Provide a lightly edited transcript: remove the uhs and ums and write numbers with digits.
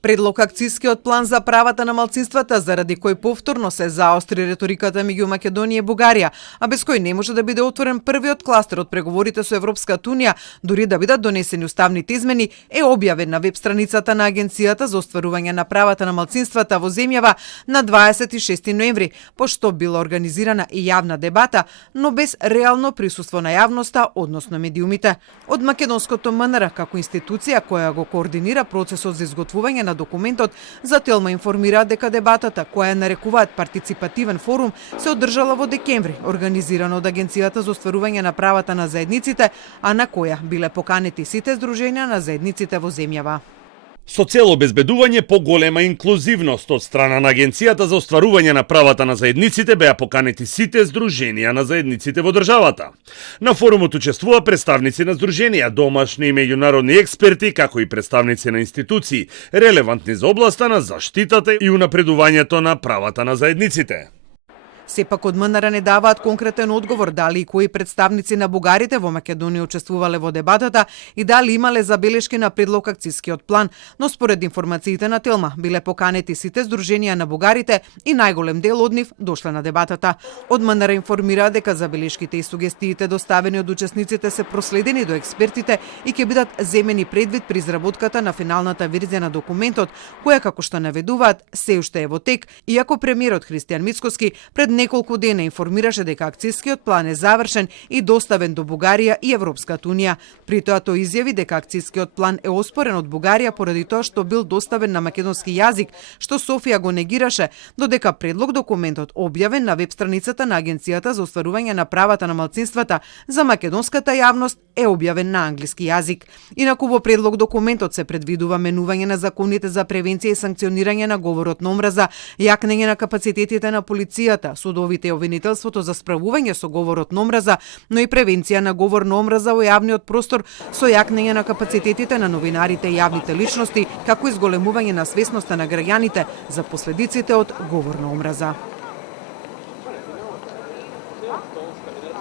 Предлог акцискиот план за правата на малцинствата, заради кој повторно се заостри реториката меѓу Македонија и Бугарија, а без кој не може да биде отворен првиот кластер од преговорите со Европската унија, дури да бидат донесени уставните измени, е објавен на веб страницата на Агенцијата за остварување на правата на малцинствата во земјава на 26 ноември, пошто била организирана и јавна дебата, но без реално присуство на јавноста, односно медиумите. Од македонското МНР, како институција која го координира процесот за изготвување на документот, за Телма информираат дека дебатата, која нарекуваат партиципативен форум, се одржала во декември, организирана од Агенцијата за остварување на правата на заедниците, а на која биле поканети сите здруженија на заедниците во земјава. Со цел обезбедување поголема инклузивност од страна на Агенцијата за остварување на правата на заедниците беа поканети сите здруженија на заедниците во државата. На форумот учествува представници на здруженија, домашни и меѓународни експерти, како и представници на институции релевантни за областа на заштитата и унапредувањето на правата на заедниците. Сепак од МНР не даваат конкретен одговор дали и кои представници на бугарите во Македонија учествувале во дебатата и дали имале забелешки на предлог акцискиот план, но според информациите на Телма биле поканети сите здруженија на бугарите и најголем дел од нив дошле на дебатата. Од МНР информира дека забелешките и сугестиите доставени од учесниците се проследени до експертите и ќе бидат земени предвид при изработката на финалната верзија на документот, која како што наведуваат се уште е во тек, иако премиерот Христијан Мицкоски пред неколку дена информираше дека акцијскиот план е завршен и доставен до Бугарија и Европската унија. При тоа тој изјави дека акцијскиот план е оспорен од Бугарија поради тоа што бил доставен на македонски јазик, што Софија го негираше, додека предлог документот објавен на веб страницата на Агенцијата за остварување на правата на малцинствата за македонската јавност е објавен на англиски јазик. Инаку во предлог документот се предвидува менување на законите за превенција и санкционирање на говорот на омраза, јакнење на капацитетите на полицијата, судовите и обвинителството за справување со говорот на омраза, но и превенција на говор на омраза во јавниот простор со јакнење на капацитетите на новинарите и јавните личности, како и зголемување на свесноста на граѓаните за последиците од говор на омраза.